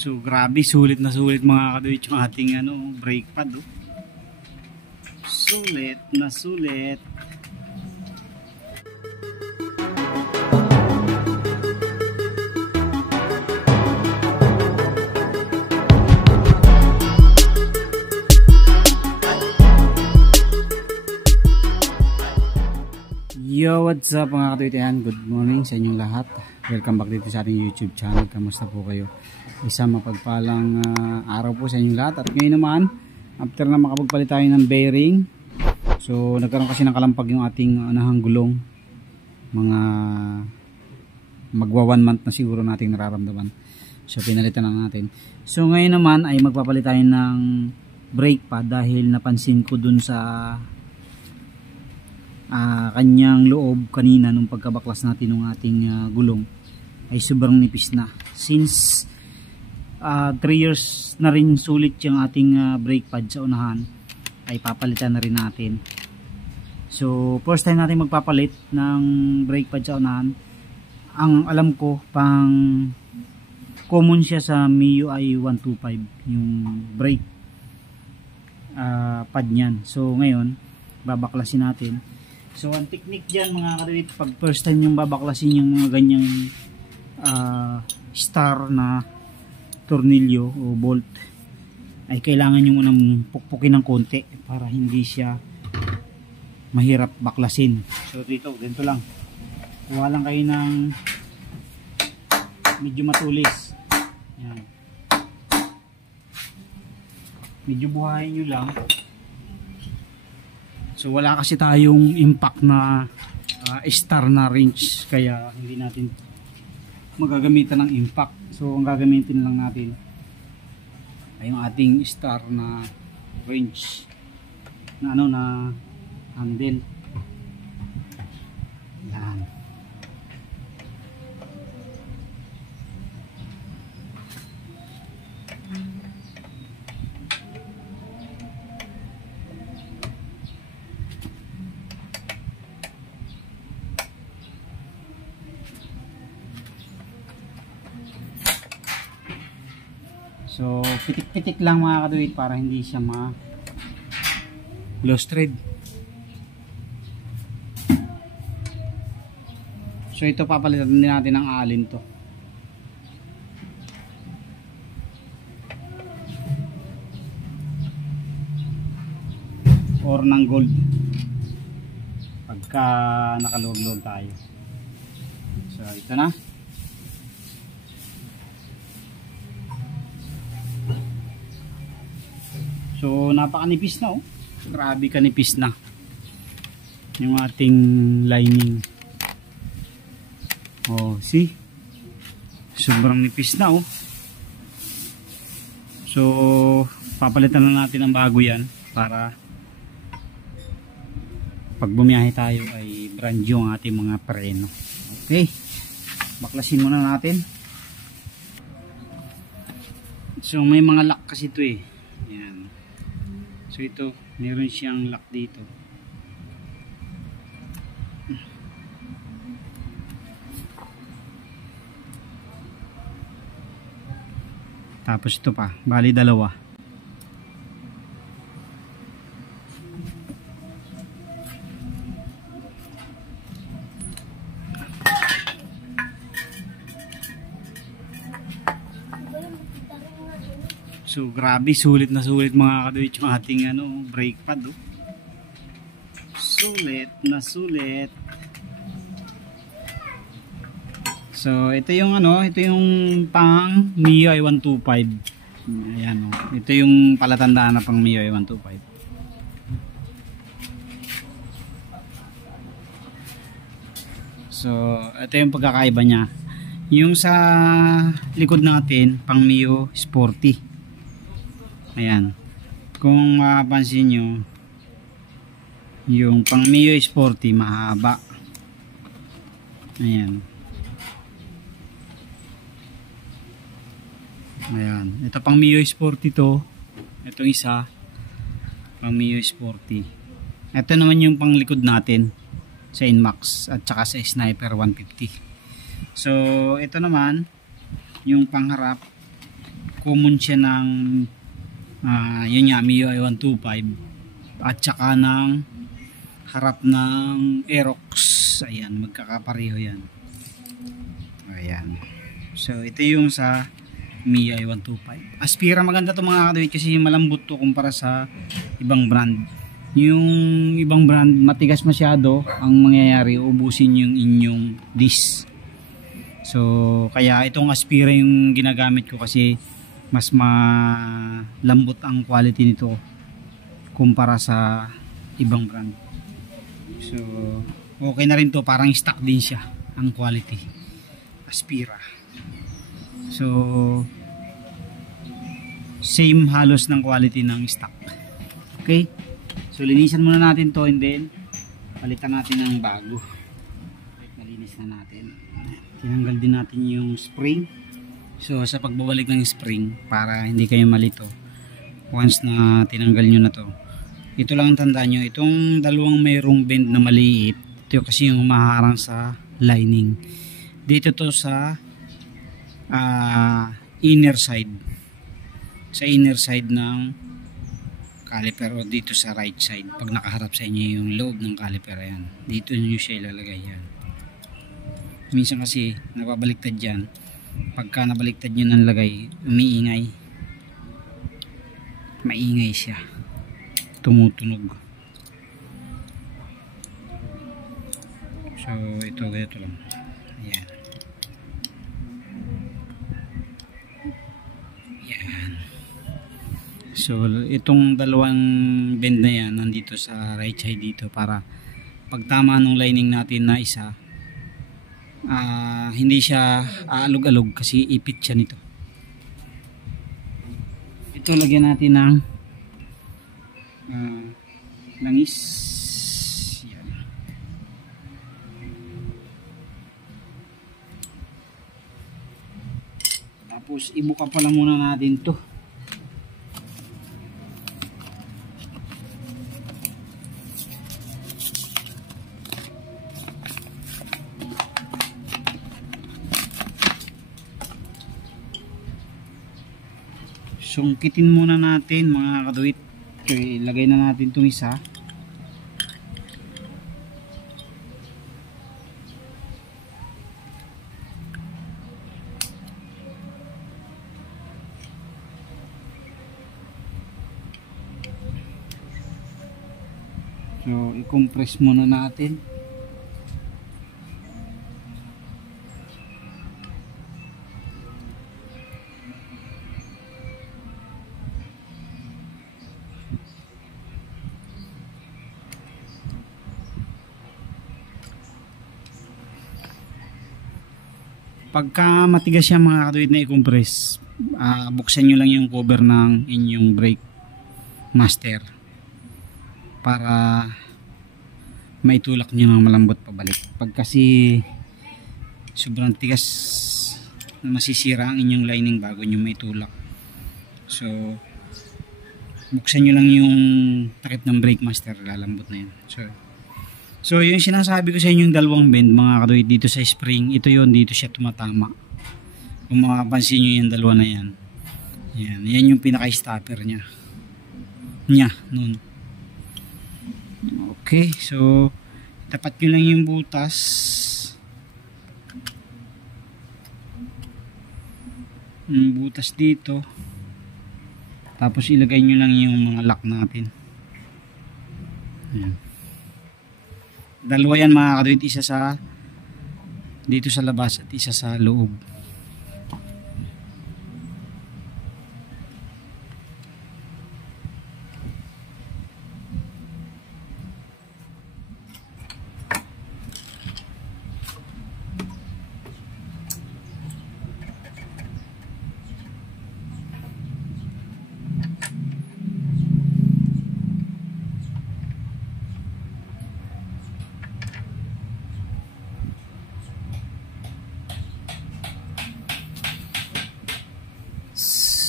So grabe, sulit na sulit mga kaduit yung ating brake pad. Oh. Sulit na sulit. Yo, what's up mga katuitian? Good morning sa inyong lahat. Welcome back dito sa ating YouTube channel. Kamusta po kayo? Isang mapagpalang araw po sa inyong lahat. At ngayon naman, after na makapagpalit tayo ng bearing, so nagkaroon kasi ng kalampag yung ating unahang gulong. Mga magwa 1 month na siguro nating nararamdaman. So pinalitan na natin. So ngayon naman ay magpapalit tayo ng brake pad dahil napansin ko dun sa kanyang loob kanina nung pagkabaklas natin ng ating gulong ay sobrang nipis na. Since 3 years na rin sulit yung ating brake pad sa unahan, ay papalitan na rin natin. So first time natin magpapalit ng brake pad sa unahan. Ang alam ko pang common siya sa MIUI 125 yung brake pad nyan. So ngayon babaklasin natin. So ang technique dyan mga kadawit, pag first time yung babaklasin yung mga ganyang star na tornilyo o bolt, ay kailangan yung munang pukpukin ng konti para hindi siya mahirap baklasin. So dito, ganito lang, kuha lang kayo ng medyo matulis. Yan. Medyo buhayin nyo lang. So wala kasi tayong impact na star na wrench, kaya hindi natin magagamitan ng impact. So ang gagamitin lang natin ay yung ating star na wrench na na handle. Yan. So pitik-pitik lang mga kaduit para hindi siya loose thread. So ito papalitan din natin ng alin to. Or ng gold. Pagka nakaluwag-luwag tayo. So ito na. So napakanipis na oh. Grabe kanipis na yung ating lining. Oh, see? Sobrang nipis na oh. So papalitan na natin ng bago yan para pag bumiyahe tayo ay brand new ang ating mga preno. Okay, baklasin muna natin. So may mga lock kasi ito eh. Yan. So ito, meron siyang lock dito. Tapos ito pa, bali dalawa. So grabe, sulit na sulit mga kaduit yung ating brake pad oh. Sulit na sulit. So ito yung ito yung pang MIUI 125. Ayan oh. Ito yung palatandaan na pang MIUI 125. So ito yung pagkakaiba niya. Yung sa likod natin pang MIUI Sporty. Ayan, kung mapapansin nyo, yung pang MIUI Sporty mahaba. Ayan. Ayan, ito pang MIUI Sporty to. Itong isa pang MIUI Sporty. Ito naman yung pang likod natin sa Inmax at saka sa Sniper 150. So ito naman yung pangharap common siya ng yun nga, MIUI 125 at saka ng harap ng Aerox. Ayan, magkakapareho yan. Ayan. So ito yung sa MIUI 125. Aspira maganda to mga kaduit kasi malambot to kumpara sa ibang brand. Yung ibang brand matigas masyado, ang mangyayari ubusin yung inyong disc. So kaya itong Aspira yung ginagamit ko kasi mas malambot ang quality nito kumpara sa ibang brand. So okay na rin to, parang stock din siya ang quality Aspira. So same halos ng quality ng stock. Okay, so linisan muna natin to and then palitan natin ng bago. Malinis na natin, tinanggal din natin yung spring. So sa pagbabalik ng spring, para hindi kayo malito once na tinanggal nyo na to, ito lang tandaan nyo, itong dalawang mayroong bend na maliit, ito kasi yung humaharang sa lining. Dito to sa inner side, sa inner side ng caliper, o dito sa right side pag nakaharap sa inyo yung loob ng caliper. Yan, dito nyo siya ilalagay. Yan, minsan kasi nababaliktad yan. Pagka nabaliktad nyo ng lagay, umiingay, maingay siya, tumutunog. So ito ganito lang. Ayan. Ayan. So itong dalawang bend na yan nandito sa right side dito, para pagtama ng lining natin na isa, hindi siya aalog-alog kasi ipit siya nito. Ito lagyan natin ng langis. Yan. Tapos ibuka pala muna natin to. Sungkitin muna natin mga kaduit. Okay, ilagay na natin itong isa. So i-compress muna natin. Pagka matigas siya mga katuwid na i-compress, buksan nyo lang yung cover ng inyong brake master para maitulak nyo ng malambot pabalik. Pag kasi sobrang tigas, masisira ang inyong lining bago nyo maitulak. So buksan nyo lang yung takip ng brake master, lalambot na yun. So yung sinasabi ko sa inyo, yung dalawang bend mga katuwid dito sa spring, ito yun, dito siya tumatama. Kung makapansin nyo yung dalawa na yan, yan yung pinaka-stopper nya nun. Okay, so tapat nyo lang yung butas. Yung butas dito, tapos ilagay nyo lang yung mga lock natin. Ayan. Dalawa yan mga katuwid, isa sa dito sa labas at isa sa loob.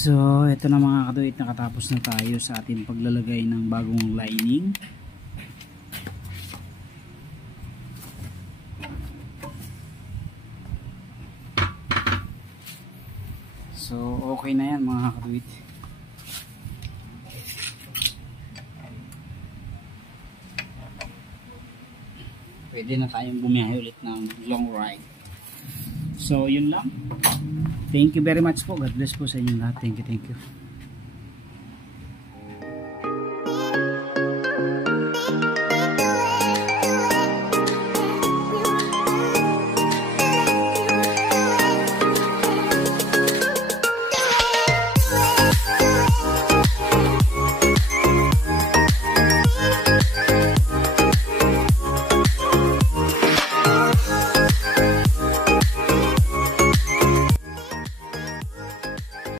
So ito na mga katuwid, nakatapos na tayo sa ating paglalagay ng bagong lining. So okay na yan mga katuwid. Pwede na tayong bumiyahe ulit ng long ride. So yun lang. Thank you very much po. God bless po sa inyo lahat. Thank you.